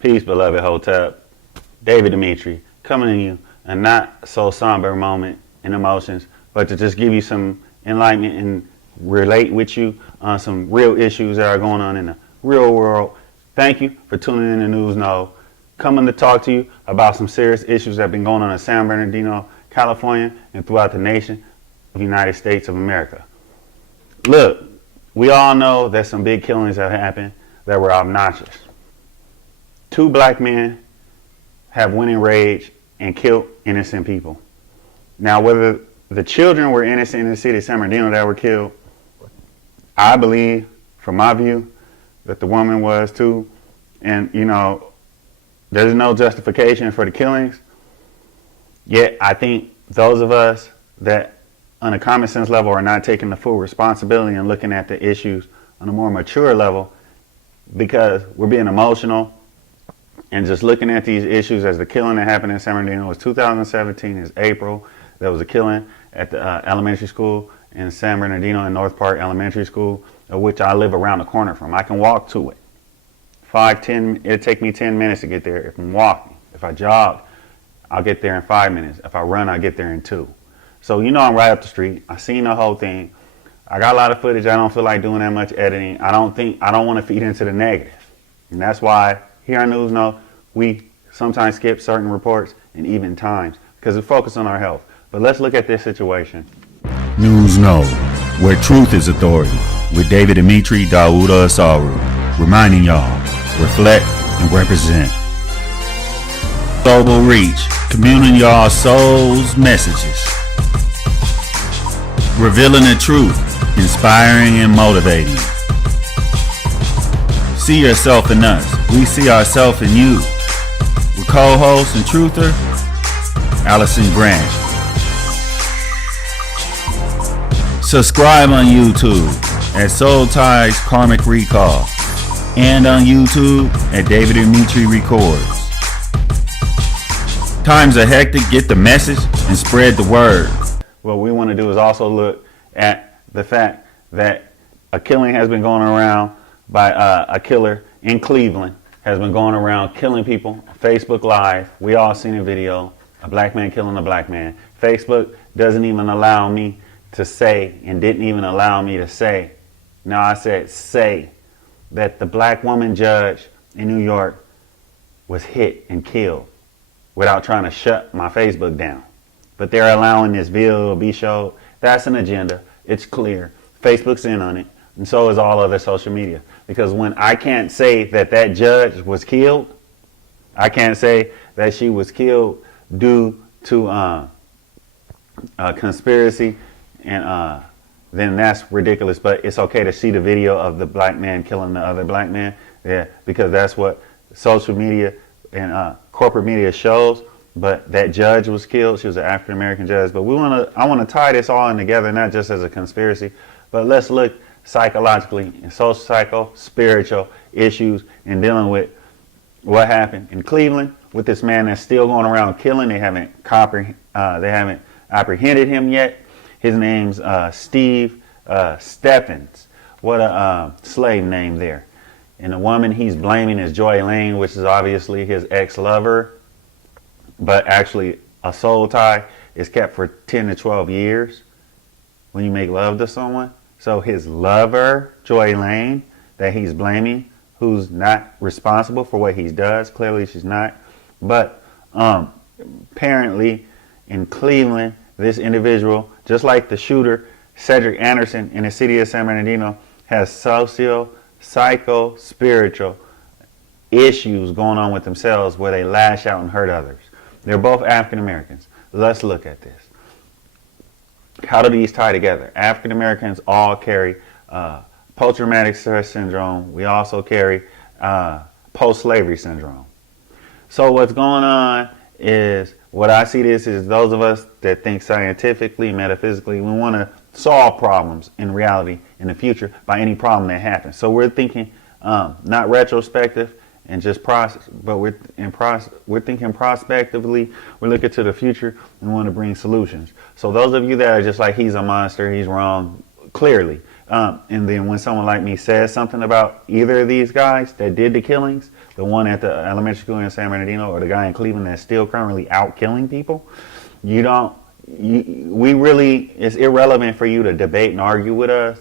Peace, beloved Hotep. David Dimitri coming to you a not so somber moment and emotions, but to just give you some enlightenment and relate with you on some real issues that are going on in the real world. Thank you for tuning in to News No. Coming to talk to you about some serious issues that have been going on in San Bernardino, California, and throughout the nation of the United States of America. Look, we all know that some big killings have happened that were obnoxious. 2 black men have went in rage and killed innocent people. Now, whether the children were innocent in the city of San Bernardino that were killed, I believe, from my view, that the woman was too. And, you know, there's no justification for the killings. Yet, I think those of us that, on a common sense level, are not taking the full responsibility and looking at the issues on a more mature level, because we're being emotional and just looking at these issues as the killing that happened in San Bernardino was 2017 is April. There was a killing at the elementary school in San Bernardino in North Park Elementary School, of which I live around the corner from. I can walk to it. It'd take me 10 minutes to get there if I'm walking. If I jog, I'll get there in 5 minutes. If I run, I'll get there in 2. So, you know, I'm right up the street. I seen the whole thing. I got a lot of footage. I don't feel like doing that much editing. I don't want to feed into the negative. And that's why here on News No, we sometimes skip certain reports and even times because we focus on our health. But let's look at this situation. News No, where truth is authority, with David Dimitri Dawuda Asaru, reminding y'all, reflect and represent. Global reach, communing y'all souls' messages. Revealing the truth, inspiring and motivating. See yourself in us, we see ourselves in you. With co-host and truther, Allison Grant. Subscribe on YouTube at Soul Ties Karmic Recall and on YouTube at David Dimitri Records. Times are hectic, get the message and spread the word. What we want to do is also look at the fact that a killing has been going around by a killer in Cleveland, has been going around killing people. Facebook Live, we all seen a video, a black man killing a black man. Facebook doesn't even allow me to say, and didn't even allow me to say, now I said say, that the black woman judge in New York was hit and killed without trying to shut my Facebook down. But they're allowing this video to be showed. That's an agenda. It's clear. Facebook's in on it, and so is all other social media. Because when I can't say that that judge was killed, I can't say that she was killed due to conspiracy, and then that's ridiculous. But it's okay to see the video of the black man killing the other black man, yeah, because that's what social media and corporate media shows. But that judge was killed. She was an African American judge. But I want to tie this all in together, not just as a conspiracy, but let's look psychologically and social, spiritual issues in dealing with what happened in Cleveland with this man that's still going around killing. They haven't apprehended him yet. His name's Steve Stephens. What a slave name there. And the woman he's blaming is Joy Lane, which is obviously his ex-lover. But actually, a soul tie is kept for 10 to 12 years when you make love to someone. So his lover, Joy Lane, that he's blaming, who's not responsible for what he does, clearly she's not. But apparently in Cleveland, this individual, just like the shooter, Cedric Anderson in the city of San Bernardino, has psycho-spiritual issues going on with themselves where they lash out and hurt others. They're both African Americans. Let's look at this. How do these tie together? African Americans all carry post-traumatic stress syndrome. We also carry post-slavery syndrome. So what's going on is, what I see this is those of us that think scientifically, metaphysically, we want to solve problems in reality in the future by any problem that happens. So we're thinking not retrospective and just process, but we're thinking prospectively. We're looking to the future and want to bring solutions. So those of you that are just like, he's a monster, he's wrong, clearly. And then when someone like me says something about either of these guys that did the killings, the one at the elementary school in San Bernardino or the guy in Cleveland that's still currently out killing people, it's irrelevant for you to debate and argue with us.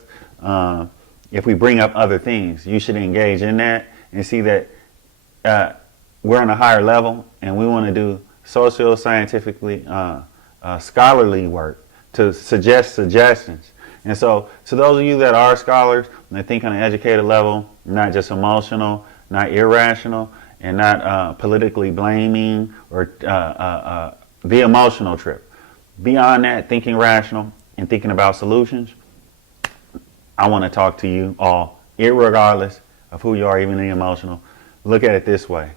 If we bring up other things, you should engage in that and see that we're on a higher level and we want to do socio-scientifically scholarly work to suggest suggestions. And so to those of you that are scholars and think on an educated level, not just emotional, not irrational, and not politically blaming or the emotional trip. Beyond that, thinking rational and thinking about solutions, I want to talk to you all, irregardless of who you are, even the emotional. Look at it this way.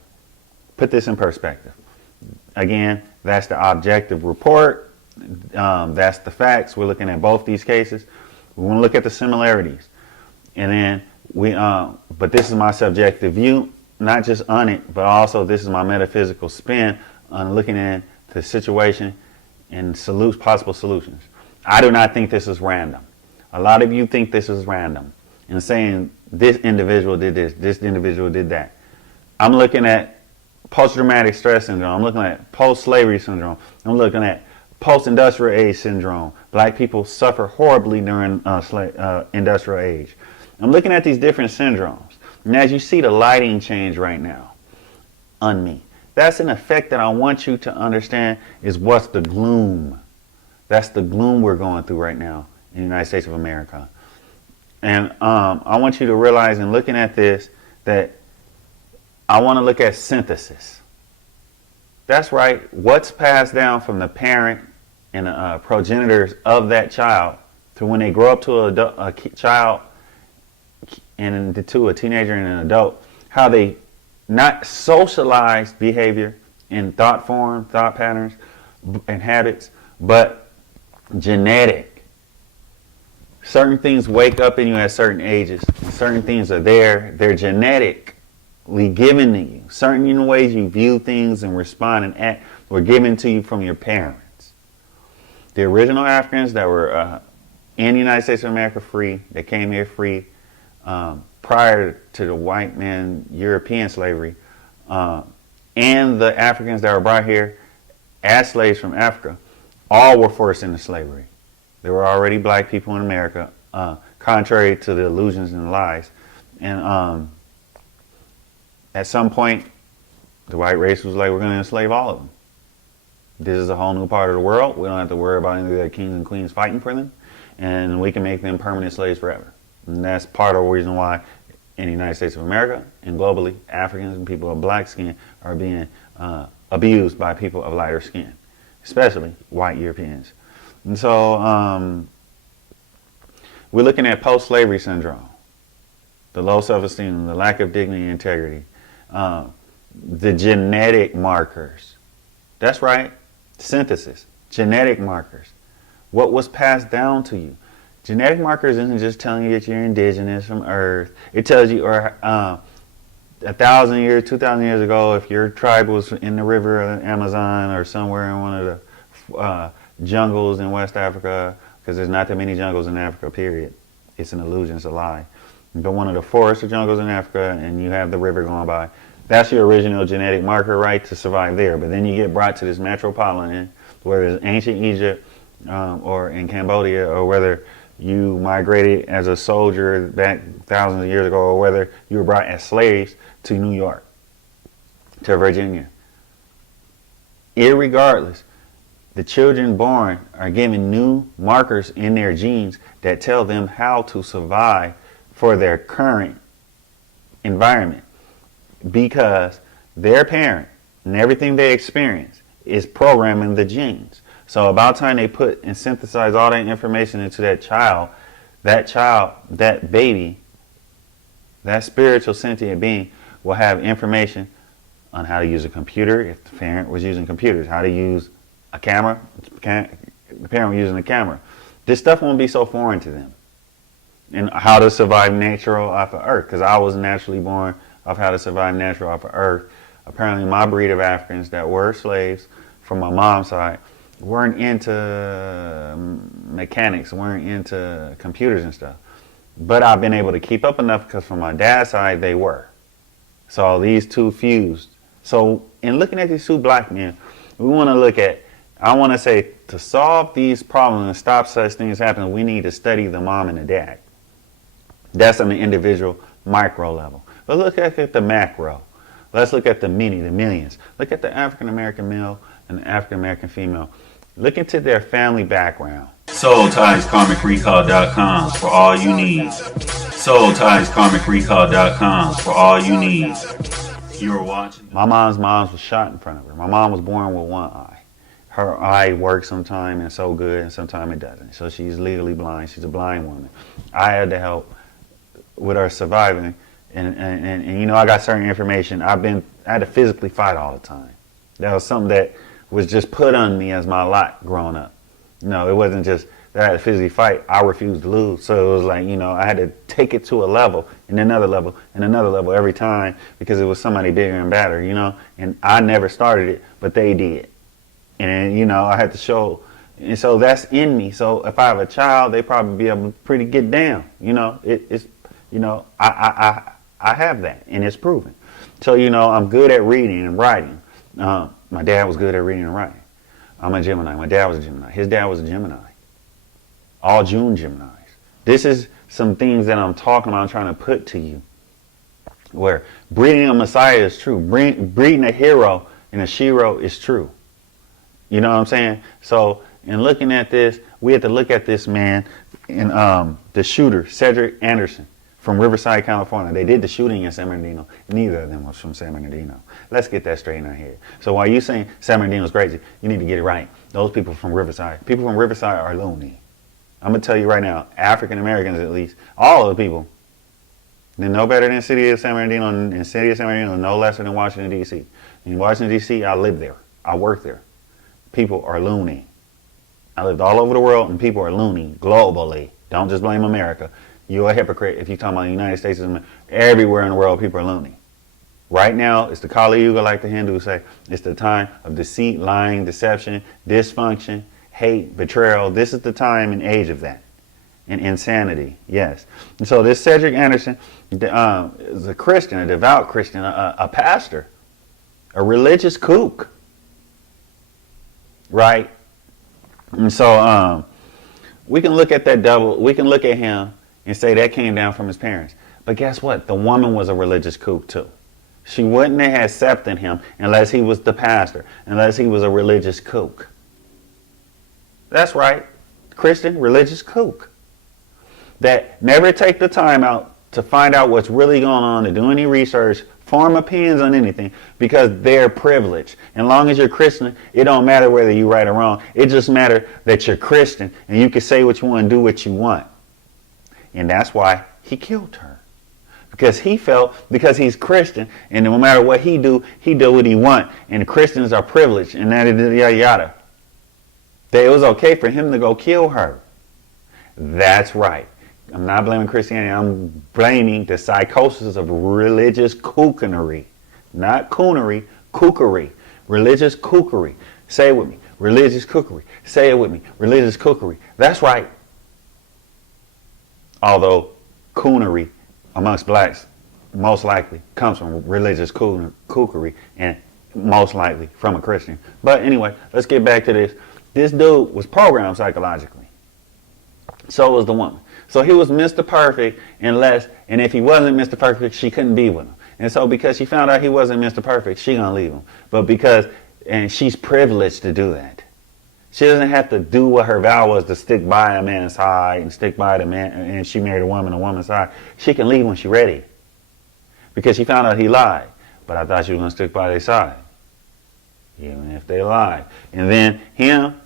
Put this in perspective. Again, that's the objective report. That's the facts. We're looking at both these cases. We want to look at the similarities. And then but this is my subjective view, not just on it, but also this is my metaphysical spin on looking at the situation and possible solutions. I do not think this is random. A lot of you think this is random and saying this individual did this individual did that. I'm looking at post-traumatic stress syndrome. I'm looking at post-slavery syndrome. I'm looking at post-industrial age syndrome. Black people suffer horribly during industrial age. I'm looking at these different syndromes. And as you see the lighting change right now on me, that's an effect that I want you to understand is what's the gloom. That's the gloom we're going through right now in the United States of America. And I want you to realize in looking at this that I want to look at synthesis. That's right. What's passed down from the parent and the progenitors of that child to when they grow up to a child and to a teenager and an adult, how they not socialized behavior in thought form, thought patterns, and habits, but genetic. Certain things wake up in you at certain ages. Certain things are there. They're genetically given to you. Certain ways you view things and respond and act were given to you from your parents. The original Africans that were in the United States of America free, that came here free, prior to the white man European slavery, and the Africans that were brought here as slaves from Africa, all were forced into slavery. There were already black people in America, contrary to the illusions and lies. And at some point, the white race was like, we're going to enslave all of them. This is a whole new part of the world. We don't have to worry about any of their kings and queens fighting for them. And we can make them permanent slaves forever. And that's part of the reason why in the United States of America and globally, Africans and people of black skin are being abused by people of lighter skin, especially white Europeans. And so we're looking at post-slavery syndrome, the low self-esteem, the lack of dignity and integrity, the genetic markers. That's right, synthesis, genetic markers. What was passed down to you? Genetic markers isn't just telling you that you're indigenous from Earth. It tells you, 1,000 years, 2,000 years ago, if your tribe was in the river of the Amazon or somewhere in one of the jungles in West Africa, because there's not that many jungles in Africa, period. It's an illusion, it's a lie. But one of the forest or jungles in Africa, and you have the river going by, that's your original genetic marker, right, to survive there. But then you get brought to this metropolitan, whether it's ancient Egypt or in Cambodia, or whether you migrated as a soldier back thousands of years ago, or whether you were brought as slaves to New York, to Virginia. Irregardless, the children born are given new markers in their genes that tell them how to survive for their current environment, because their parent and everything they experience is programming the genes. So about time they put and synthesize all that information into that child, that baby, that spiritual sentient being will have information on how to use a computer, if the parent was using computers, how to use a camera, the parent was using a camera. This stuff won't be so foreign to them. And how to survive natural off of Earth, because I was naturally born of how to survive natural off of Earth. Apparently my breed of Africans that were slaves from my mom's side weren't into mechanics, weren't into computers and stuff. But I've been able to keep up enough because from my dad's side, they were. So these two fused. So in looking at these two black men, we want to look at, I want to say, to solve these problems and stop such things happening, we need to study the mom and the dad. That's on the individual micro level. But look at the macro. Let's look at the many, the millions. Look at the African American male and the African American female. Look into their family background. SoulTiesKarmicRecall.com for all you need. SoulTiesKarmicRecall.com for all you need. You're watching. My mom's was shot in front of her. My mom was born with one eye. Her eye works sometime and so good and sometime it doesn't. So she's legally blind. She's a blind woman. I had to help with her surviving. And you know, I got certain information. I had to physically fight all the time. That was something that was just put on me as my lot growing up. No, it wasn't just that I had to physically fight. I refused to lose. So it was like, you know, I had to take it to a level and another level and another level every time because it was somebody bigger and badder, you know. And I never started it, but they did. And, you know, I had to show. And so that's in me. So if I have a child, they probably be able to pretty get down. You know, it's, you know, I have that and it's proven. So, you know, I'm good at reading and writing. My dad was good at reading and writing. I'm a Gemini. My dad was a Gemini. His dad was a Gemini. All June Geminis. This is some things that I'm talking about, I'm trying to put to you. Where breeding a Messiah is true. Breeding a hero and a shero is true. You know what I'm saying? So in looking at this, we had to look at this man and the shooter, Cedric Anderson from Riverside, California. They did the shooting in San Bernardino. Neither of them was from San Bernardino. Let's get that straight in our head. So while you saying San Bernardino's crazy, you need to get it right. Those people from Riverside are loony. I'm going to tell you right now, African Americans at least, all of the people, they're no better than City of San Bernardino, and City of San Bernardino no lesser than Washington, D.C. In Washington, D.C., I live there. I work there. People are loony. I lived all over the world, and people are loony globally. Don't just blame America. You're a hypocrite if you're talking about the United States. Everywhere in the world, people are loony. Right now, it's the Kali Yuga, like the Hindus say. It's the time of deceit, lying, deception, dysfunction, hate, betrayal. This is the time and age of that. And insanity, yes. And so this Cedric Anderson is a Christian, a devout Christian, a pastor, a religious kook. Right? And so we can look at that we can look at him and say that came down from his parents. But guess what? The woman was a religious kook too. She wouldn't have accepted him unless he was the pastor, unless he was a religious kook. That's right. Christian religious kook. That never take the time out to find out what's really going on, to do any research, form opinions on anything, because they're privileged. And long as you're Christian, it don't matter whether you're right or wrong. It just matters that you're Christian and you can say what you want and do what you want. And that's why he killed her. Because he felt, because he's Christian, and no matter what he do what he want. And Christians are privileged, and that yada yada. That it was okay for him to go kill her. That's right. I'm not blaming Christianity. I'm blaming the psychosis of religious kookery. Not coonery, kookery. Religious kookery. Say it with me. Religious kookery. Say it with me. Religious kookery. That's right. Although coonery amongst blacks most likely comes from religious kookery and most likely from a Christian. But anyway, let's get back to this. This dude was programmed psychologically. So was the woman. So he was Mr. Perfect and if he wasn't Mr. Perfect, she couldn't be with him. And so because she found out he wasn't Mr. Perfect, she gonna leave him. And she's privileged to do that. She doesn't have to do what her vow was to stick by a man's side and stick by the man, and she married a woman's side. She can leave when she's ready. Because she found out he lied. But I thought she was gonna stick by their side. Even if they lied. And then him,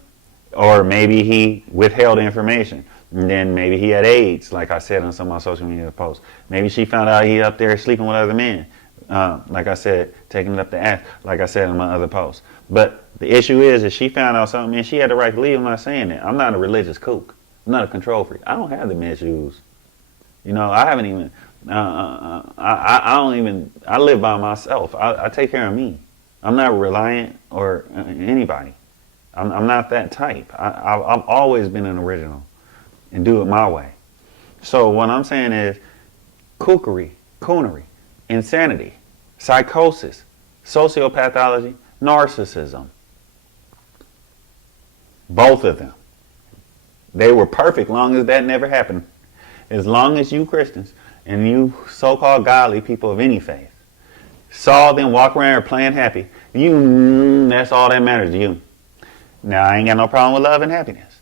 or maybe he withheld information. And then maybe he had AIDS, like I said on some of my social media posts. Maybe she found out he up there sleeping with other men. Like I said, taking it up the ass, like I said in my other posts. But the issue is she found out something and she had the right to leave. I'm not saying that. I'm not a religious kook. I'm not a control freak. I don't have the issues. You know, I haven't even, I live by myself. I take care of me. I'm not reliant or anybody. I'm not that type. I've always been an original and do it my way. So what I'm saying is kookery, coonery, insanity, psychosis, sociopathology, narcissism. Both of them. They were perfect long as that never happened. As long as you Christians and you so-called godly people of any faith saw them walk around playing happy, that's all that matters to you. Now, I ain't got no problem with love and happiness.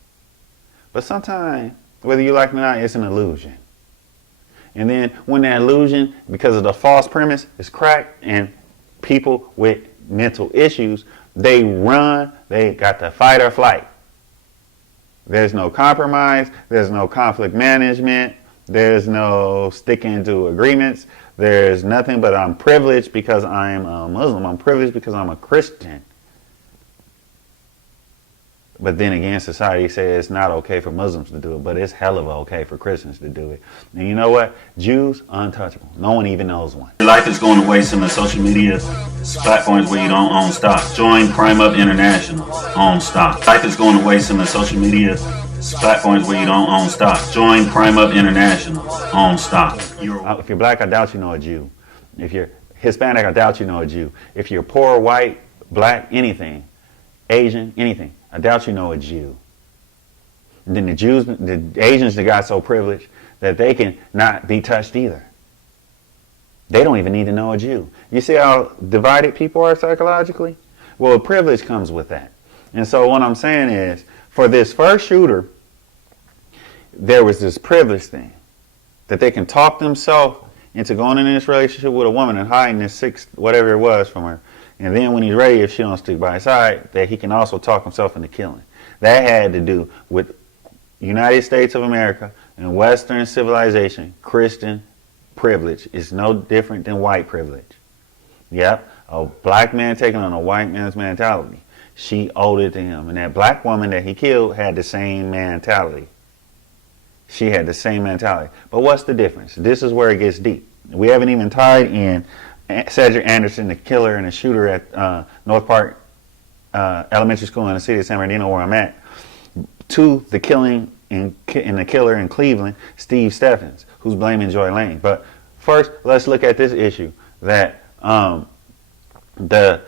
But sometimes, whether you like it or not, it's an illusion. And then when that illusion, because of the false premise, is cracked and people with mental issues, they run, they got to fight or flight. There's no compromise. There's no conflict management. There's no sticking to agreements. There's nothing but I'm privileged because I'm a Muslim. I'm privileged because I'm a Christian. But then again, society says it's not okay for Muslims to do it, but it's hell of okay for Christians to do it. And you know what? Jews, untouchable. No one even knows one. Your life is going to waste in the social media platforms where you don't own stock. Join Crime Up International. Own stock. Life is going to waste in the social media platforms where you don't own stock. Join Crime Up International. Own stock. If you're black, I doubt you know a Jew. If you're Hispanic, I doubt you know a Jew. If you're poor, white, black, anything, Asian, anything, I doubt you know a Jew. And then the Asians that got so privileged that they can not be touched either. They don't even need to know a Jew. You see how divided people are psychologically? Well, privilege comes with that. And so what I'm saying is, for this first shooter, there was this privilege thing that they can talk themselves into going into this relationship with a woman and hiding this whatever it was from her. And then when he's ready, if she don't stick by his side, that he can also talk himself into killing. That had to do with United States of America and Western civilization. Christian privilege is no different than white privilege. Yep, a black man taking on a white man's mentality. She owed it to him. And that black woman that he killed had the same mentality. She had the same mentality. But what's the difference? This is where it gets deep. We haven't even tied in Cedric Anderson, the killer and the shooter at North Park Elementary School in the city of San Bernardino, where I'm at, to the killing and the killer in Cleveland, Steve Stephens, who's blaming Joy Lane. But first, let's look at this issue that the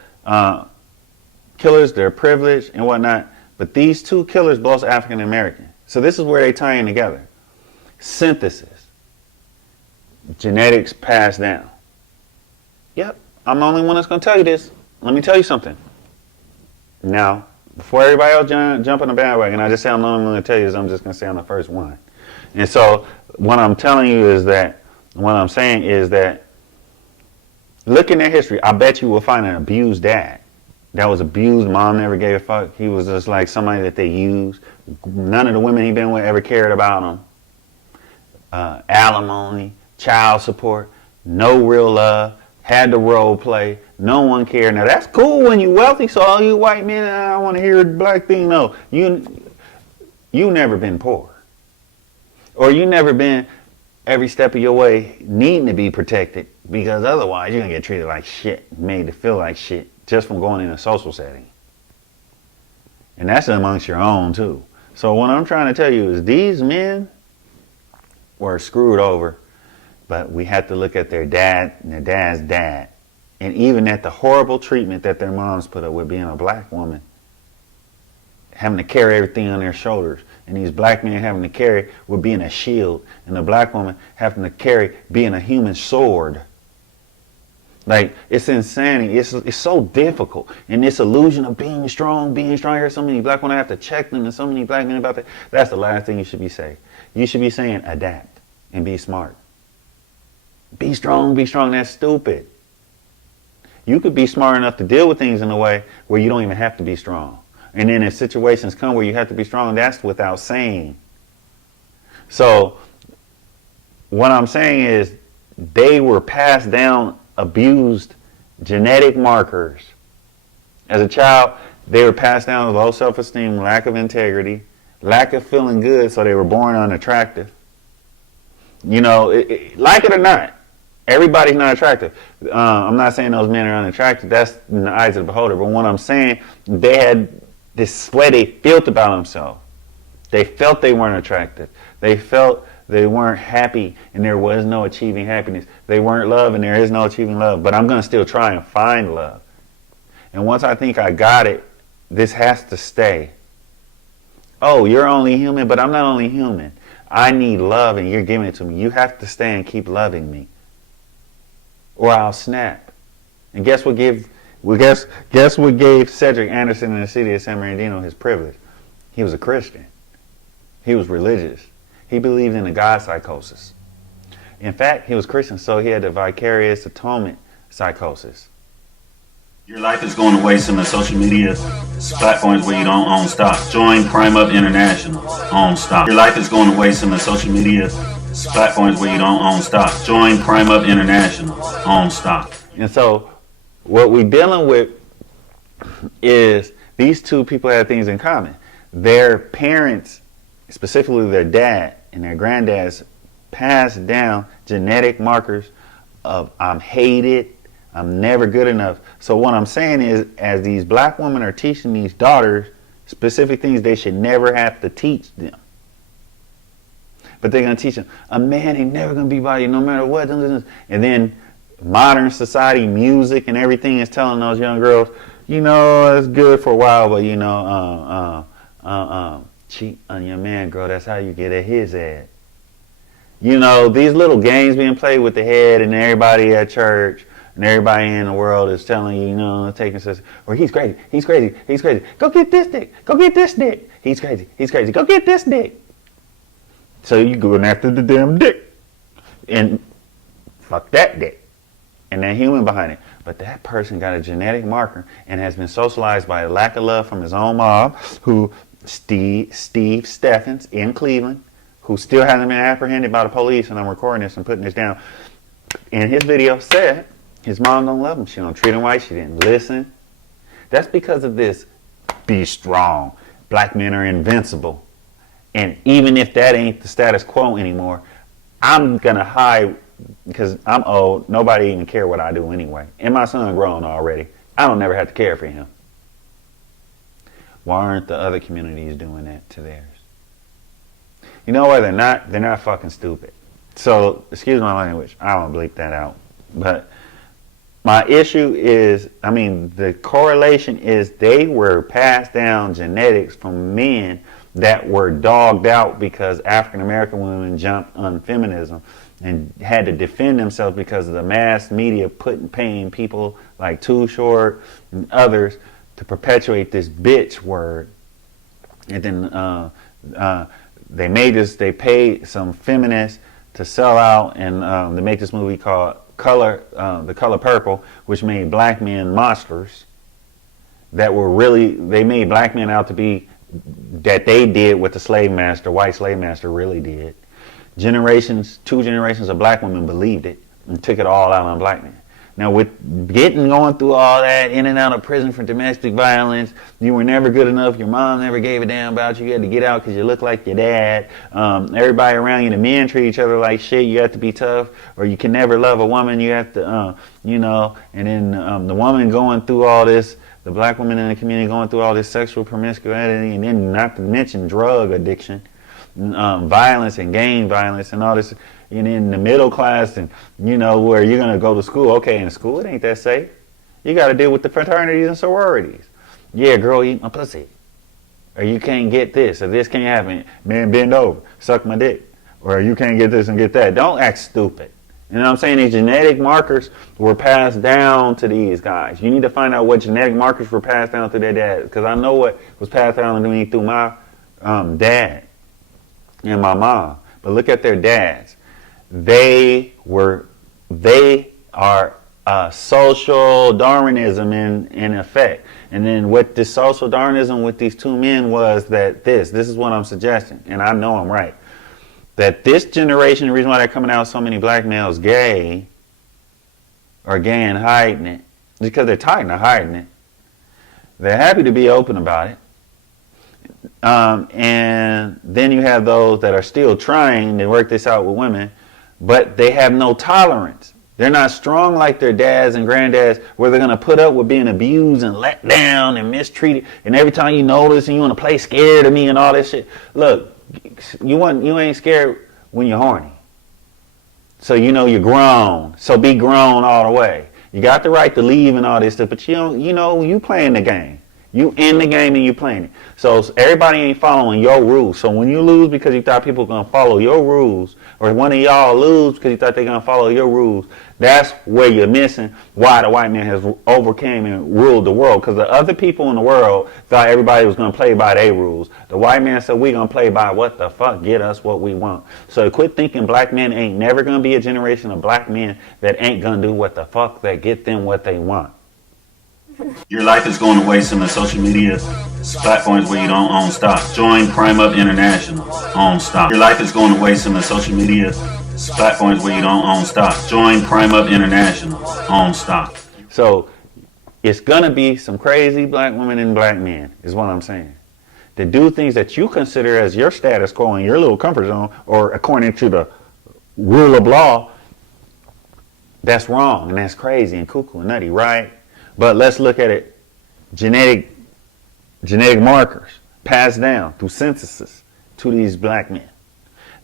killers, they're privileged and whatnot, but these two killers both African American. So this is where they tie in together. Synthesis. Genetics passed down. Yep, I'm the only one that's going to tell you this. Let me tell you something. Now, before everybody else jump on the bandwagon, I just say I'm the only one to tell you this. I'm just going to say I'm the first one. And so what I'm telling you is that, what I'm saying is that, looking at history, I bet you will find an abused dad that was abused. Mom never gave a fuck. He was just like somebody that they used. None of the women he been with ever cared about him. Alimony, child support, no real love. Had to role play. No one cared. Now that's cool when you wealthy. So all you white men, I want to hear a black thing. No, you never been poor, or you never been every step of your way needing to be protected, because otherwise you're gonna get treated like shit, made to feel like shit just from going in a social setting. And that's amongst your own too. So what I'm trying to tell you is these men were screwed over. But we have to look at their dad and their dad's dad. And even at the horrible treatment that their moms put up with being a black woman. Having to carry everything on their shoulders. And these black men having to carry with being a shield. And the black woman having to carry being a human sword. Like, it's insanity. It's so difficult. And this illusion of being strong. There's so many black women have to check them. And so many black men about that. That's the last thing you should be saying. You should be saying adapt and be smart. Be strong, that's stupid. You could be smart enough to deal with things in a way where you don't even have to be strong. And then if situations come where you have to be strong, that's without saying. So what I'm saying is they were passed down abused genetic markers. As a child, they were passed down low self-esteem, lack of integrity, lack of feeling good, so they were born unattractive. You know, like it or not, everybody's not attractive. I'm not saying those men are unattractive. That's in the eyes of the beholder. But what I'm saying, they had this way they felt about themselves. They felt they weren't attractive. They felt they weren't happy and there was no achieving happiness. They weren't loved and there is no achieving love. But I'm going to still try and find love. And once I think I got it, this has to stay. Oh, you're only human, but I'm not only human. I need love and you're giving it to me. You have to stay and keep loving me, or I'll snap. And guess what gave Cedric Anderson in the city of San Bernardino his privilege? He was a Christian. He was religious. He believed in the God psychosis. In fact, he was Christian, so he had the vicarious atonement psychosis. Your life is going to waste in the social media platforms where you don't own stock. Join Prime Up International. Own stock. Your life is going to waste in the social media platforms where you don't own stock. Join Prime Up International. Own stock. And so what we're dealing with is these two people have things in common. Their parents, specifically their dad and their granddads, passed down genetic markers of I'm hated, I'm never good enough. So what I'm saying is, as these black women are teaching these daughters specific things they should never have to teach them. But they're going to teach them, a man ain't never going to be by you no matter what. And then modern society, music and everything is telling those young girls, you know, it's good for a while, but you know, cheat on your man, girl, that's how you get at his head. You know, these little games being played with the head, and everybody at church and everybody in the world is telling you, you know, taking such, or he's crazy, he's crazy, he's crazy. Go get this dick, go get this dick. He's crazy, go get this dick. So you going after the damn dick. And fuck that dick. And that human behind it. But that person got a genetic marker and has been socialized by a lack of love from his own mom, who Steve Steffens in Cleveland, who still hasn't been apprehended by the police, and I'm recording this and putting this down. In his video said his mom don't love him. She don't treat him right. She didn't listen. That's because of this be strong. Black men are invincible. And even if that ain't the status quo anymore, I'm going to hide because I'm old. Nobody even care what I do anyway. And my son grown already. I don't never have to care for him. Why aren't the other communities doing that to theirs? You know what? They're not fucking stupid. So, excuse my language. I don't bleep that out. But my issue is, the correlation is they were passed down genetics from men that were dogged out because African American women jumped on feminism and had to defend themselves because of the mass media paying people like Too Short and others to perpetuate this bitch word. And then they paid some feminists to sell out and to make this movie called The Color Purple, which made black men monsters that were really, they made black men out to be that they did what the white slave master really did. Two generations of black women believed it and took it all out on black men. Now with going through all that, in and out of prison for domestic violence, you were never good enough, your mom never gave a damn about you, you had to get out because you look like your dad, everybody around you, the men treat each other like shit, you have to be tough, or you can never love a woman, you have to, and then the woman going through all this, the black woman in the community going through all this sexual promiscuity, and then not to mention drug addiction, violence and gang violence and all this, and in the middle class, and where you're going to go to school. Okay, in school it ain't that safe. You got to deal with the fraternities and sororities. Yeah, girl, eat my pussy. Or you can't get this, or this can't happen. Man, bend over, suck my dick. Or you can't get this and get that. Don't act stupid. You know what I'm saying? These genetic markers were passed down to these guys. You need to find out what genetic markers were passed down to their dad. Because I know what was passed down to me through my dad and my mom. But look at their dads. They are social Darwinism in effect. And then what this social Darwinism with these two men was that this is what I'm suggesting, and I know I'm right, that this generation, the reason why they're coming out so many black males gay and hiding it, is because they're tired of hiding it. They're happy to be open about it. And then you have those that are still trying to work this out with women, but they have no tolerance They're not strong like their dads and granddads where they're going to put up with being abused and let down and mistreated. And every time you notice and you want to play scared of me and all that shit. Look, you ain't scared when you're horny. So you know you're grown. So be grown all the way. You got the right to leave and all this stuff, but you playing the game. You in the game and you playing it. So everybody ain't following your rules. So when you lose because you thought people were going to follow your rules, or one of y'all lose because you thought they're going to follow your rules, that's where you're missing why the white man has overcame and ruled the world. Because the other people in the world thought everybody was going to play by their rules. The white man said, we're going to play by what the fuck, get us what we want. So quit thinking black men ain't never going to be a generation of black men that ain't going to do what the fuck that get them what they want. Your life is going to waste on the social media platforms where you don't own stock. Join Prime Up International. Own stock. Your life is going to waste on the social media platforms where you don't own stock. Join Prime Up International. Own stock. So it's going to be some crazy black women and black men is what I'm saying. To do things that you consider as your status quo in your little comfort zone or according to the rule of law, that's wrong and that's crazy and cuckoo and nutty, right? But let's look at it. Genetic markers passed down through synthesis to these black men.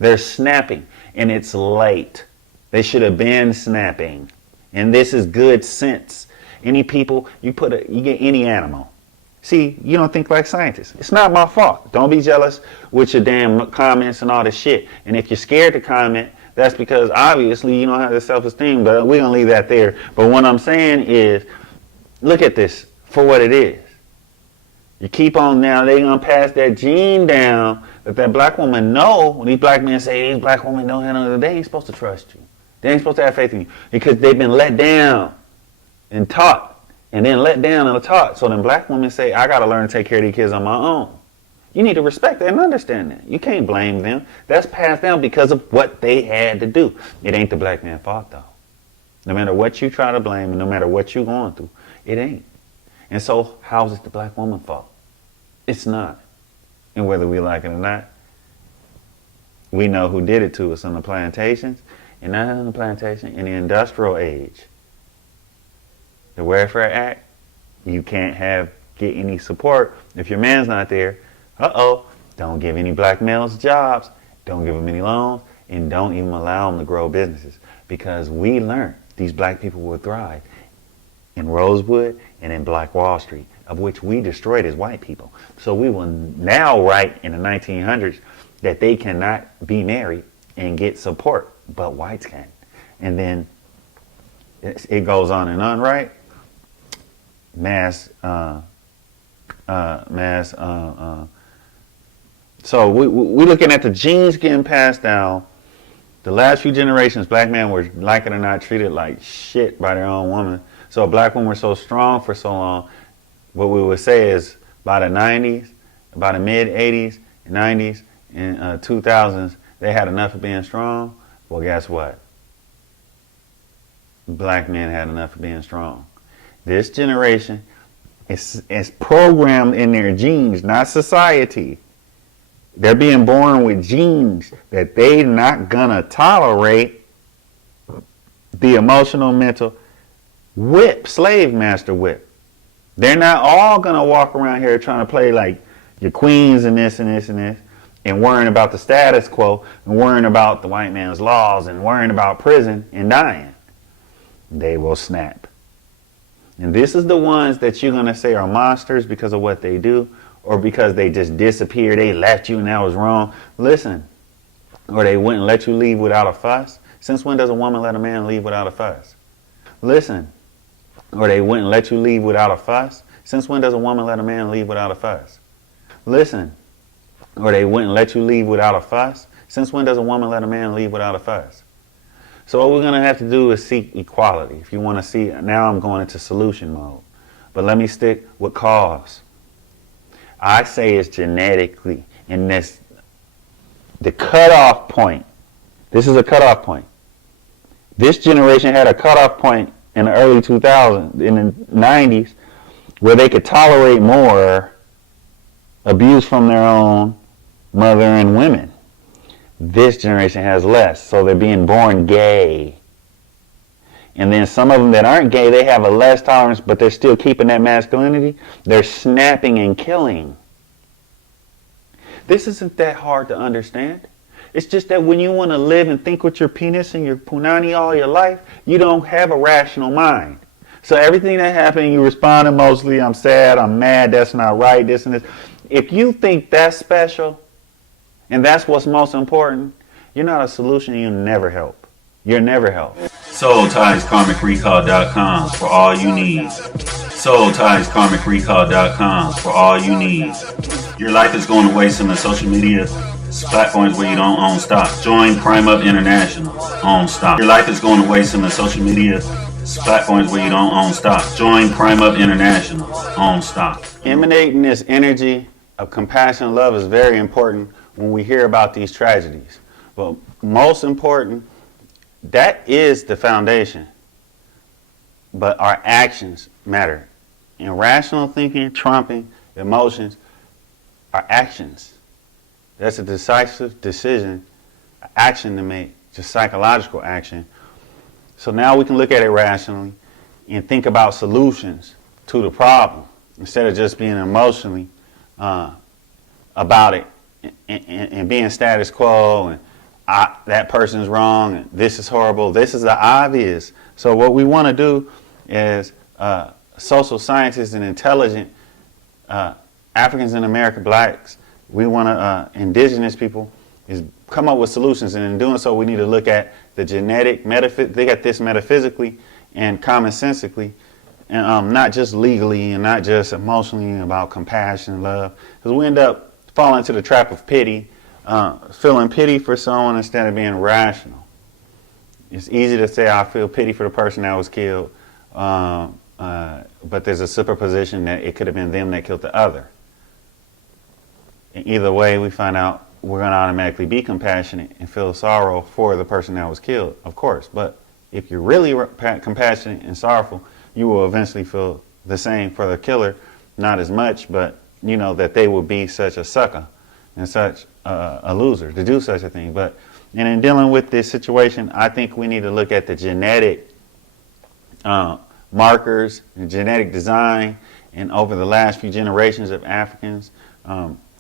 They're snapping, and it's late. They should have been snapping. And this is good sense. Any people, you get any animal. See, you don't think like scientists. It's not my fault. Don't be jealous with your damn comments and all this shit. And if you're scared to comment, that's because obviously you don't have the self-esteem, but we're going to leave that there. But what I'm saying is, look at this for what it is. You keep on now, they're going to pass that gene down that black woman know. When these black men say these black women don't handle it, they ain't supposed to trust you. They ain't supposed to have faith in you because they've been let down and taught and then let down and taught. So then black women say, I got to learn to take care of these kids on my own. You need to respect that and understand that. You can't blame them. That's passed down because of what they had to do. It ain't the black man's fault though. No matter what you try to blame and no matter what you're going through, it ain't. And so how is it the black woman's fault? It's not. And whether we like it or not, we know who did it to us on the plantations, and not on the plantation, in the industrial age. The Welfare Act, you can't get any support if your man's not there. Don't give any black males jobs, don't give them any loans, and don't even allow them to grow businesses. Because we learned these black people will thrive in Rosewood and in Black Wall Street, of which we destroyed as white people. So we will now write in the 1900s that they cannot be married and get support, but whites can. And then it goes on and on, right? So we're looking at the genes getting passed down. The last few generations, black men were, like it or not, treated like shit by their own woman. So black women were so strong for so long. What we would say is by the 90s, by the mid 80s, 90s, and 2000s, they had enough of being strong. Well, guess what? Black men had enough of being strong. This generation is programmed in their genes, not society. They're being born with genes that they're not gonna tolerate the emotional, mental whip, slave master whip. They're not all gonna walk around here trying to play like your queens and this and this and this, and worrying about the status quo, and worrying about the white man's laws, and worrying about prison and dying. They will snap. And this is the ones that you're gonna say are monsters because of what they do, or because they just disappeared, they left you and that was wrong. Listen, or they wouldn't let you leave without a fuss. Since when does a woman let a man leave without a fuss? Listen, or they wouldn't let you leave without a fuss. Since when does a woman let a man leave without a fuss? Listen, or they wouldn't let you leave without a fuss. Since when does a woman let a man leave without a fuss? So what we're going to have to do is seek equality. If you want to see, now I'm going into solution mode. But let me stick with cause. I say it's genetically, and this the cutoff point. This is a cutoff point. This generation had a cutoff point in the early 2000s, in the 90s, where they could tolerate more abuse from their own mother and women. This generation has less, so they're being born gay. And then some of them that aren't gay, they have a less tolerance, but they're still keeping that masculinity. They're snapping and killing. This isn't that hard to understand. It's just that when you want to live and think with your penis and your punani all your life, you don't have a rational mind. So everything that happens, you respond emotionally. I'm sad, I'm mad, that's not right, this and this. If you think that's special, and that's what's most important, you're not a solution, you'll never help. You'll never help. SoulTiesKarmicRecall.com for all you need. SoulTiesKarmicRecall.com for all you need. Your life is going to waste on the social media platforms where you don't own stock. Join Crime Up International. Own stock. Your life is going to waste on the social media platforms where you don't own stock. Join Crime Up International. Own stock. Emanating this energy of compassion and love is very important when we hear about these tragedies. But most important, that is the foundation. But our actions matter. Irrational thinking, trumping, emotions, our actions. That's a decisive decision, action to make, just psychological action. So now we can look at it rationally and think about solutions to the problem instead of just being emotionally about it and being status quo and that person's wrong and this is horrible. This is the obvious. So what we want to do is social scientists and intelligent Africans in America, blacks, we want to, indigenous people, is come up with solutions. And in doing so, we need to look at the genetic, look at this metaphysically and commonsensically, and not just legally and not just emotionally about compassion and love. Because we end up falling into the trap of pity, feeling pity for someone instead of being rational. It's easy to say, I feel pity for the person that was killed, but there's a superposition that it could have been them that killed the other. And either way, we find out we're going to automatically be compassionate and feel sorrow for the person that was killed, of course. But if you're really compassionate and sorrowful, you will eventually feel the same for the killer, not as much, but you know that they would be such a sucker and such a loser to do such a thing. But and in dealing with this situation, I think we need to look at the genetic markers and genetic design, and over the last few generations of Africans.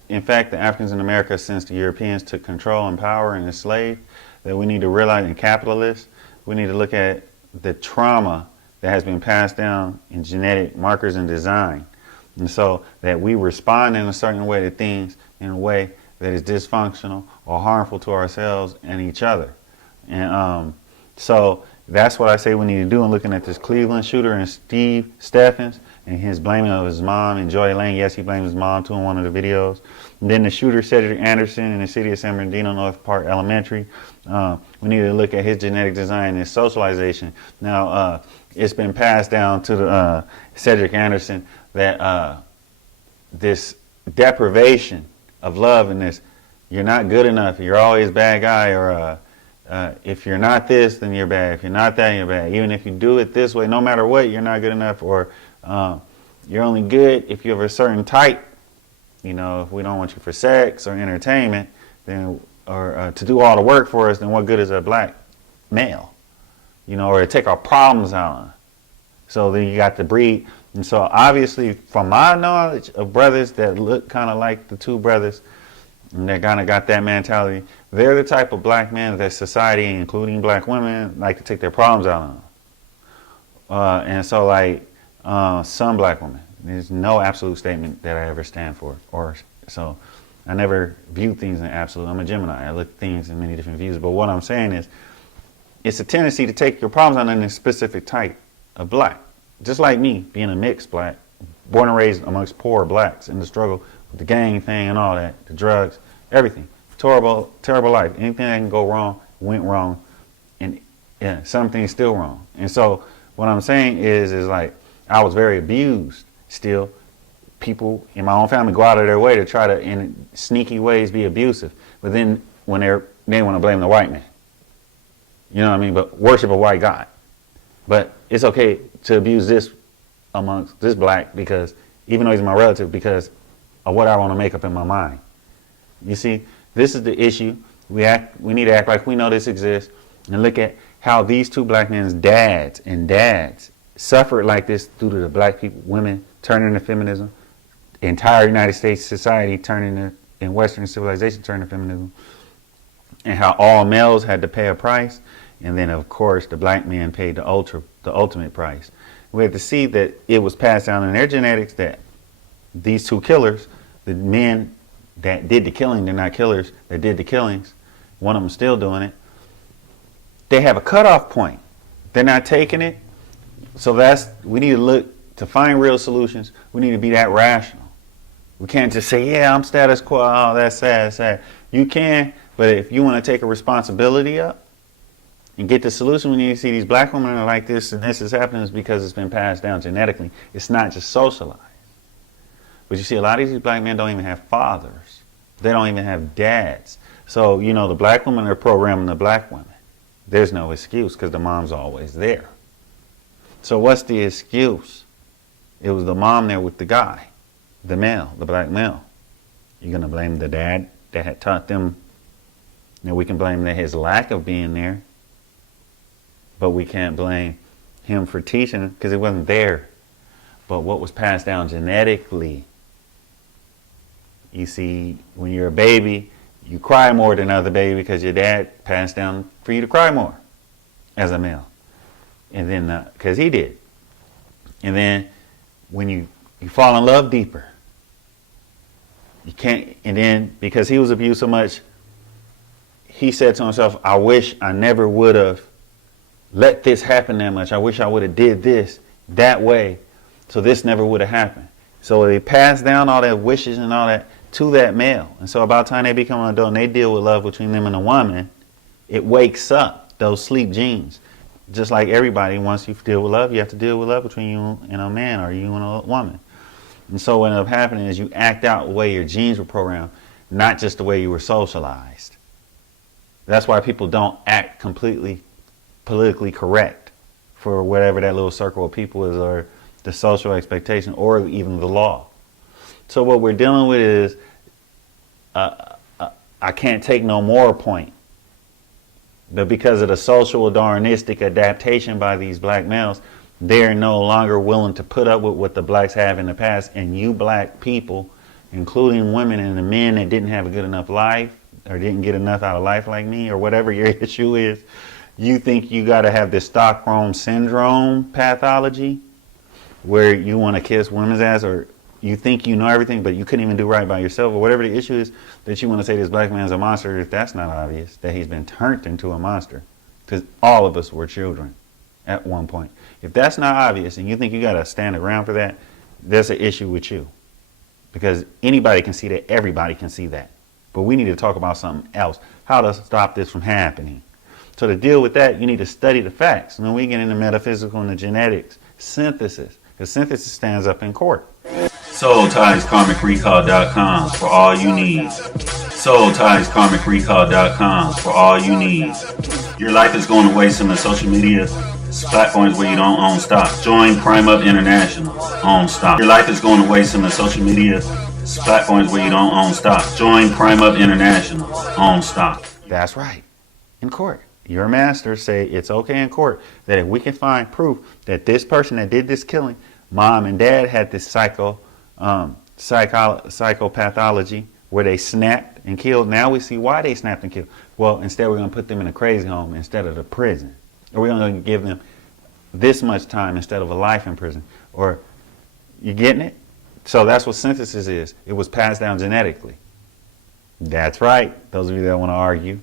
In fact, the Africans in America, since the Europeans took control and power and enslaved, that we need to realize, in capitalists, we need to look at the trauma that has been passed down in genetic markers and design. And so that we respond in a certain way to things in a way that is dysfunctional or harmful to ourselves and each other. And so that's what I say we need to do in looking at this Cleveland shooter and Steve Stephens and his blaming of his mom and Joy Lane. Yes, he blames his mom too in one of the videos. And then the shooter Cedric Anderson in the city of San Bernardino North Park Elementary. We need to look at his genetic design and his socialization. Now, it's been passed down to the Cedric Anderson that this deprivation of love and this, you're not good enough, you're always a bad guy, or if you're not this, then you're bad. If you're not that, you're bad. Even if you do it this way, no matter what, you're not good enough, or you're only good if you have a certain type. You know, if we don't want you for sex or entertainment, then or to do all the work for us, then what good is a black male? You know, or to take our problems on. So then you got the breed. And so obviously, from my knowledge of brothers that look kind of like the two brothers, and they kind of got that mentality, they're the type of black men that society, including black women, like to take their problems out on. And so like some black women, there's no absolute statement that I ever stand for. Or so I never view things in absolute. I'm a Gemini. I look at things in many different views. But what I'm saying is, it's a tendency to take your problems on in a specific type of black. Just like me, being a mixed black, born and raised amongst poor blacks in the struggle with the gang thing and all that, the drugs, everything. Terrible, terrible life. Anything that can go wrong, went wrong. And yeah, some things still wrong. And so what I'm saying is like, I was very abused still. People in my own family go out of their way to try to, in sneaky ways, be abusive. But then when they want to blame the white man. You know what I mean? But worship a white God. But it's okay to abuse this amongst this black because, even though he's my relative, because of what I want to make up in my mind. You see, this is the issue. We need to act like we know this exists and look at how these two black men's dads suffered like this due to the black people, women turning to feminism, entire United States society turning to, in Western civilization turning to feminism, and how all males had to pay a price, and then of course the black men paid the ultimate price. We had to see that it was passed down in their genetics that these two killers, the men that did the killing, they're not killers, that did the killings, one of them still doing it, they have a cutoff point. They're not taking it. So we need to look to find real solutions. We need to be that rational. We can't just say, yeah, I'm status quo, oh, that's sad. You can, but if you want to take a responsibility up and get the solution, we need to see these black women are like this and this is happening is because it's been passed down genetically. It's not just socialized. But you see, a lot of these black men don't even have fathers. They don't even have dads. So, the black women are programming the black women. There's no excuse because the mom's always there. So what's the excuse? It was the mom there with the guy, the male, the black male. You're going to blame the dad that had taught them. We can blame his lack of being there. But we can't blame him for teaching because it wasn't there. But what was passed down genetically. You see, when you're a baby, you cry more than other baby because your dad passed down for you to cry more as a male. And then, because he did. And then when you fall in love deeper, you can't, and then because he was abused so much, he said to himself, I wish I never would have let this happen that much. I wish I would have did this that way so this never would have happened. So they passed down all that wishes and all that to that male. And so about the time they become an adult and they deal with love between them and a woman, it wakes up those sleep genes. Just like everybody, once you deal with love, you have to deal with love between you and a man or you and a woman. And so what ends up happening is you act out the way your genes were programmed, not just the way you were socialized. That's why people don't act completely politically correct for whatever that little circle of people is or the social expectation or even the law. So what we're dealing with is I can't take no more point. But because of the social Darwinistic adaptation by these black males, they're no longer willing to put up with what the blacks have in the past. And you black people, including women and the men that didn't have a good enough life or didn't get enough out of life like me or whatever your issue is, you think you got to have this Stockholm Syndrome pathology where you want to kiss women's ass or you think you know everything, but you couldn't even do right by yourself, or whatever the issue is that you want to say this black man's a monster, if that's not obvious, that he's been turned into a monster. Because all of us were children at one point. If that's not obvious and you think you got to stand around for that, there's an issue with you. Because anybody can see that, everybody can see that. But we need to talk about something else, how to stop this from happening. So to deal with that, you need to study the facts. And then we get into metaphysical and the genetics, synthesis. Because synthesis stands up in court. SoulTiesKarmicRecall.com for all you need. SoulTiesKarmicRecall.com for all you need. Your life is going to waste on the social media platforms where you don't own stock. Join Crime Up International. Own stock. Your life is going to waste on the social media platforms where you don't own stock. Join Crime Up International. Own stock. That's right. In court. Your masters say it's okay in court that if we can find proof that this person that did this killing, mom and dad had this psychopathology where they snapped and killed. Now we see why they snapped and killed. Well, instead we're going to put them in a crazy home instead of the prison. Or we're going to give them this much time instead of a life in prison. Or, you getting it? So that's what synthesis is. It was passed down genetically. That's right. Those of you that want to argue.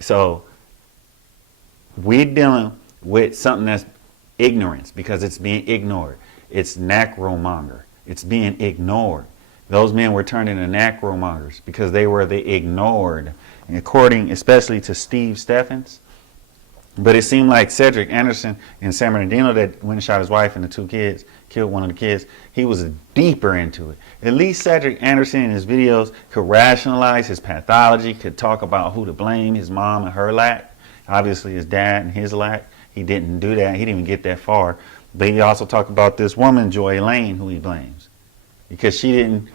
So we're dealing with something that's ignorance because it's being ignored. It's necromonger. It's being ignored. Those men were turned into necromongers because they were the ignored. And according especially to Steve Steffens. But it seemed like Cedric Anderson in San Bernardino that went and shot his wife and the two kids, killed one of the kids, he was deeper into it. At least Cedric Anderson in his videos could rationalize his pathology, could talk about who to blame, his mom and her lack. Obviously his dad and his lack. He didn't do that. He didn't even get that far. But he also talked about this woman, Joy Lane, who he blames. Because she didn't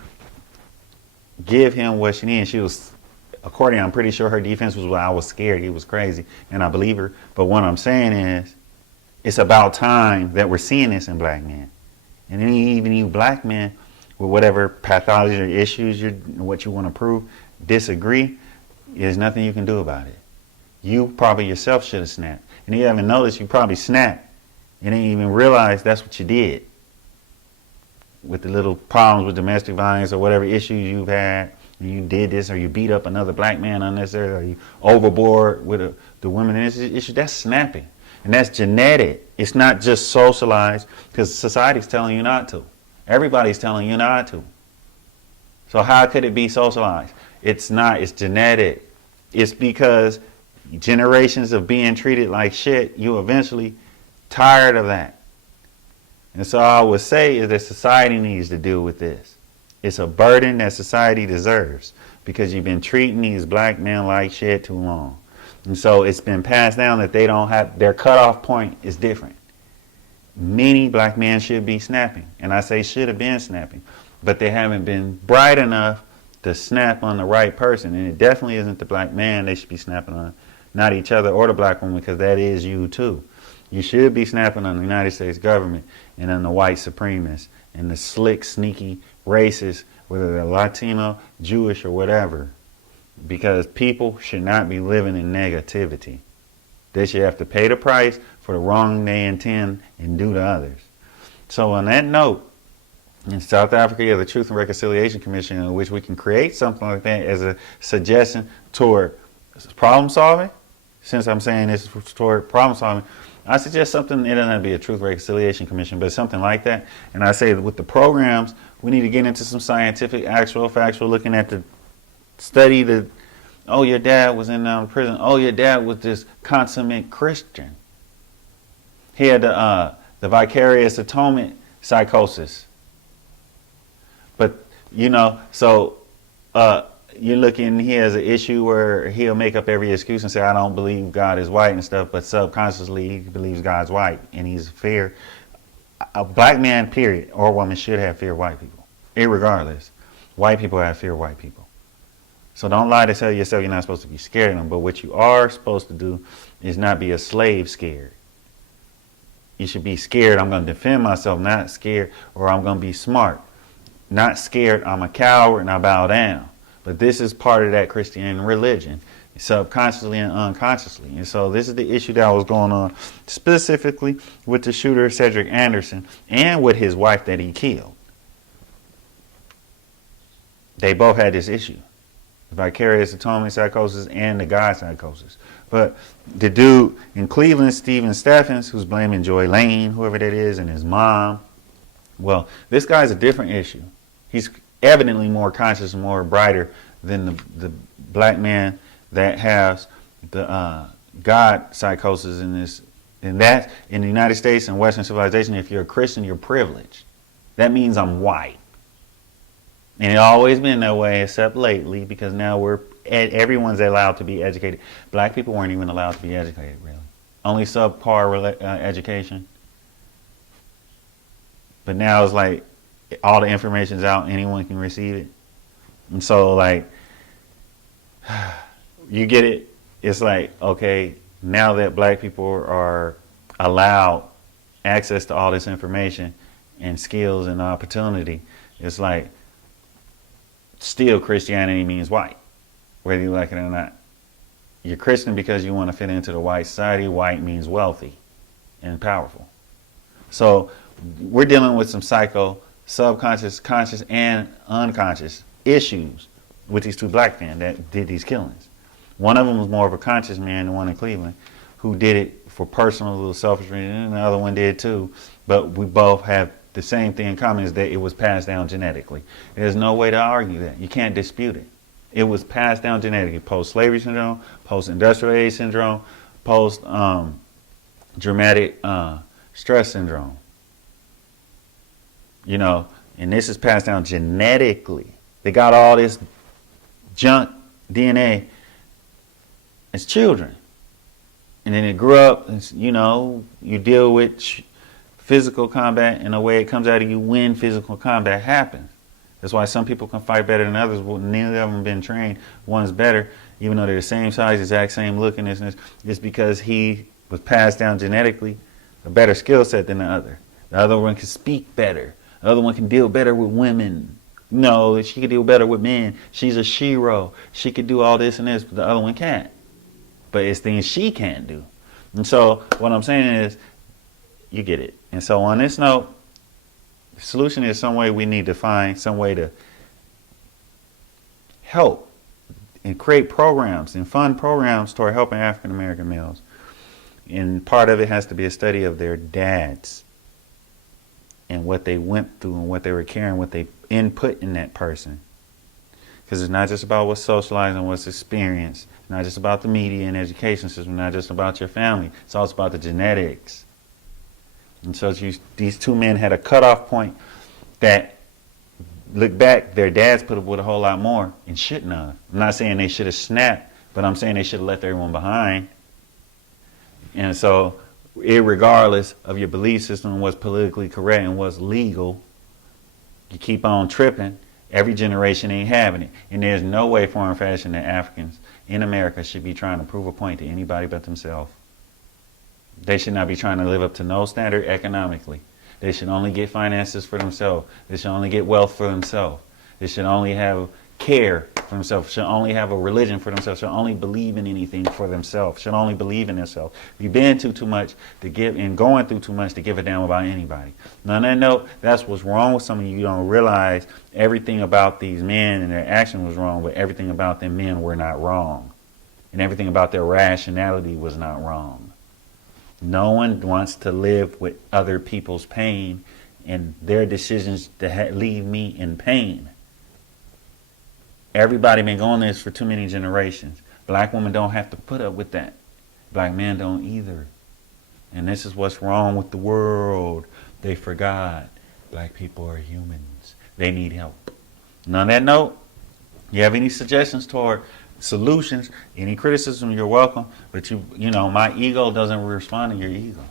give him what she needed. She was according, I'm pretty sure her defense was, well, I was scared. He was crazy. And I believe her. But what I'm saying is, it's about time that we're seeing this in black men. And then even you black men, with whatever pathology or issues, what you want to prove, disagree, there's nothing you can do about it. You probably yourself should have snapped. And you haven't noticed, you probably snapped and didn't even realize that's what you did. With the little problems with domestic violence or whatever issues you've had, and you did this, or you beat up another black man unnecessarily, or you overboard with the women in this issue, that's snapping. And that's genetic. It's not just socialized, because society's telling you not to. Everybody's telling you not to. So how could it be socialized? It's not. It's genetic. It's because generations of being treated like shit, you eventually tired of that. And so all I would say is that society needs to deal with this. It's a burden that society deserves, because you've been treating these black men like shit too long. And so it's been passed down that they don't have, their cutoff point is different. Many black men should be snapping, and I say should have been snapping, but they haven't been bright enough to snap on the right person. And it definitely isn't the black man they should be snapping on, not each other or the black woman, because that is you too. You should be snapping on the United States government and on the white supremacists and the slick, sneaky racists, whether they're Latino, Jewish, or whatever, because people should not be living in negativity. They should have to pay the price for the wrong they intend and do to others. So on that note, in South Africa, you have the Truth and Reconciliation Commission, in which we can create something like that as a suggestion toward problem solving. Since I'm saying this toward problem solving, I suggest something, it doesn't have to be a Truth and Reconciliation Commission, but something like that. And I say that with the programs, we need to get into some scientific, actual, factual, looking at the study that, oh, your dad was in prison. Oh, your dad was this consummate Christian. He had the vicarious atonement psychosis. But, you know, so you're looking, he has an issue where he'll make up every excuse and say, I don't believe God is white and stuff, but subconsciously he believes God's white and he's fear. A black man, period, or woman should have fear of white people, irregardless. White people have fear of white people. So don't lie to tell yourself you're not supposed to be scared of them, but what you are supposed to do is not be a slave scared. You should be scared, I'm going to defend myself, not scared, or I'm going to be smart. Not scared, I'm a coward and I bow down. But this is part of that Christian religion, subconsciously and unconsciously. And so this is the issue that was going on specifically with the shooter, Cedric Anderson, and with his wife that he killed. They both had this issue, the vicarious atonement psychosis and the God psychosis. But the dude in Cleveland, Stephen Steffens, who's blaming Joy Lane, whoever that is, and his mom, well, this guy's a different issue. He's evidently more conscious and more brighter than the black man that has the God psychosis in this. And that, in the United States and Western civilization, if you're a Christian, you're privileged. That means I'm white. And it's always been that way, except lately, because now everyone's allowed to be educated. Black people weren't even allowed to be educated, really. Only subpar education. But now it's like all the information's out, anyone can receive it. And so, like, you get it. It's like, okay, now that black people are allowed access to all this information and skills and opportunity, it's like, still Christianity means white, whether you like it or not. You're Christian because you want to fit into the white society. White means wealthy and powerful. So we're dealing with some subconscious, conscious, and unconscious issues with these two black men that did these killings. One of them was more of a conscious man, the one in Cleveland, who did it for personal, little selfish reasons, and the other one did too. But we both have the same thing in common, is that it was passed down genetically. There's no way to argue that. You can't dispute it. It was passed down genetically. Post-slavery syndrome, post-industrial age syndrome, post-traumatic stress syndrome. You know, and this is passed down genetically. They got all this junk DNA as children. And then it grew up, and, you know, you deal with physical combat, and the way it comes out of you when physical combat happens. That's why some people can fight better than others. Well, neither of them been trained. One's better, even though they're the same size, exact same look, and this and this. It's because he was passed down genetically a better skill set than the other. The other one can speak better. The other one can deal better with women. No, she can deal better with men. She's a shero. She can do all this and this, but the other one can't. But it's things she can't do. And so what I'm saying is, you get it. And so on this note, the solution is some way we need to find some way to help and create programs and fund programs toward helping African American males. And part of it has to be a study of their dads and what they went through and what they were carrying, what they input in that person. Because it's not just about what's socialized and what's experienced. It's not just about the media and education system. It's not just about your family. It's also about the genetics. And so these two men had a cutoff point that, look back, their dads put up with a whole lot more and shouldn't have. I'm not saying they should have snapped, but I'm saying they should have left everyone behind. And so, irregardless of your belief system and what's politically correct and what's legal, you keep on tripping. Every generation ain't having it. And there's no way, form, or fashion that Africans in America should be trying to prove a point to anybody but themselves. They should not be trying to live up to no standard economically. They should only get finances for themselves. They should only get wealth for themselves. They should only have care for themselves. Should only have a religion for themselves. Should only believe in anything for themselves. Should only believe in themselves. You've been through too much to give and going through too much to give a damn about anybody. Now, on that note, that's what's wrong with some of you. You don't realize everything about these men and their action was wrong, but everything about them men were not wrong. And everything about their rationality was not wrong. No one wants to live with other people's pain and their decisions to leave me in pain. Everybody been going this for too many generations. Black women don't have to put up with that. Black men don't either. And this is what's wrong with the world. They forgot black people are humans. They need help. And on that note, you have any suggestions toward solutions, any criticism, you're welcome. But you know, my ego doesn't respond to your ego.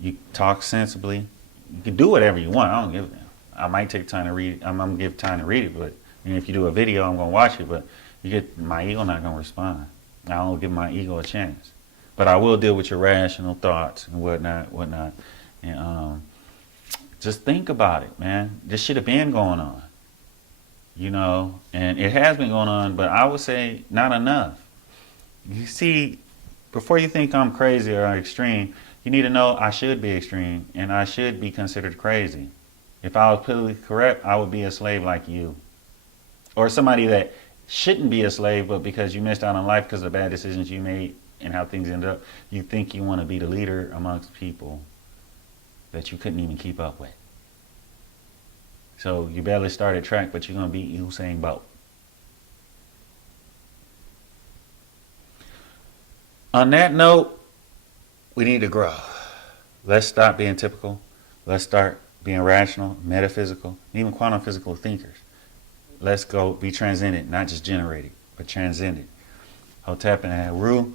You talk sensibly. You can do whatever you want. I don't give a damn. I might take time to read it. I'm gonna give time to read it, but if you do a video, I'm gonna watch it. But my ego not gonna respond. I don't give my ego a chance. But I will deal with your rational thoughts and whatnot. And just think about it, man. This should have been going on. You know, and it has been going on, but I would say not enough. You see, before you think I'm crazy or extreme, you need to know I should be extreme and I should be considered crazy. If I was politically correct, I would be a slave like you. Or somebody that shouldn't be a slave, but because you missed out on life because of the bad decisions you made and how things ended up, you think you want to be the leader amongst people that you couldn't even keep up with. So you barely started track, but you're going to beat Usain Bolt. On that note, we need to grow. Let's stop being typical. Let's start being rational, metaphysical, and even quantum physical thinkers. Let's go be transcendent, not just generated, but transcendent. Hotep and Heru,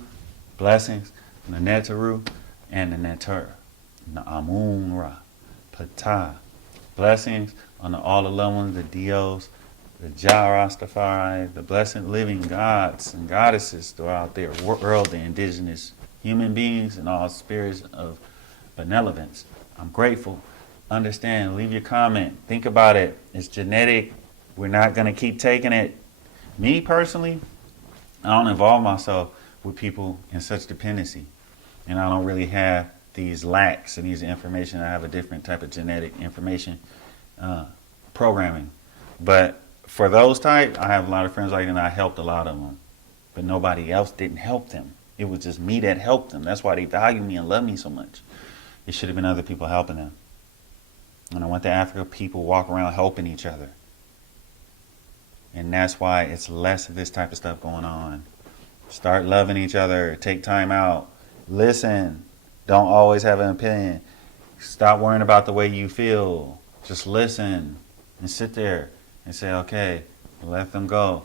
blessings, the Netaru and the Neter, the Amun Ra, Ptah, blessings on all the loved ones, the Dios, the Jah Rastafari, the blessed living gods and goddesses throughout their world, the indigenous human beings and all spirits of benevolence. I'm grateful. Understand, leave your comment, think about it. It's genetic. We're not going to keep taking it. Me personally, I don't involve myself with people in such dependency. And I don't really have these lacks and these information. I have a different type of genetic information programming. But for those type, I have a lot of friends like that, and I helped a lot of them. But nobody else didn't help them. It was just me that helped them. That's why they value me and love me so much. It should have been other people helping them. When I went to Africa, people walk around helping each other. And that's why it's less of this type of stuff going on. Start loving each other. Take time out. Listen. Don't always have an opinion. Stop worrying about the way you feel. Just listen and sit there and say, okay, let them go.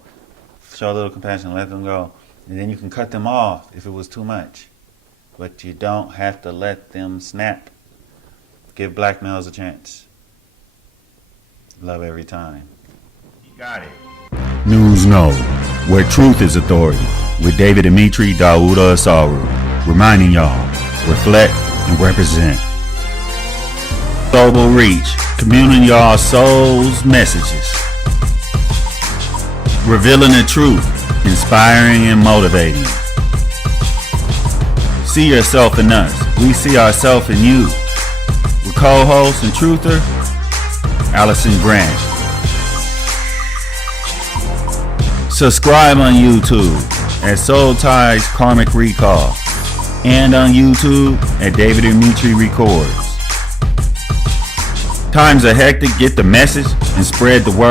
Show a little compassion, let them go. And then you can cut them off if it was too much. But you don't have to let them snap. Give black males a chance. Love every time. You got it. News Know, where truth is authority, with David Dimitri Dawuda Asaru, reminding y'all, reflect and represent. Global reach, communing y'all souls' messages. Revealing the truth, inspiring and motivating. See yourself in us, we see ourselves in you. With co-host and truther, Allison Grant. Subscribe on YouTube at Soul Ties Karmic Recall and on YouTube at David Dimitri Records. Times are hectic, get the message and spread the word.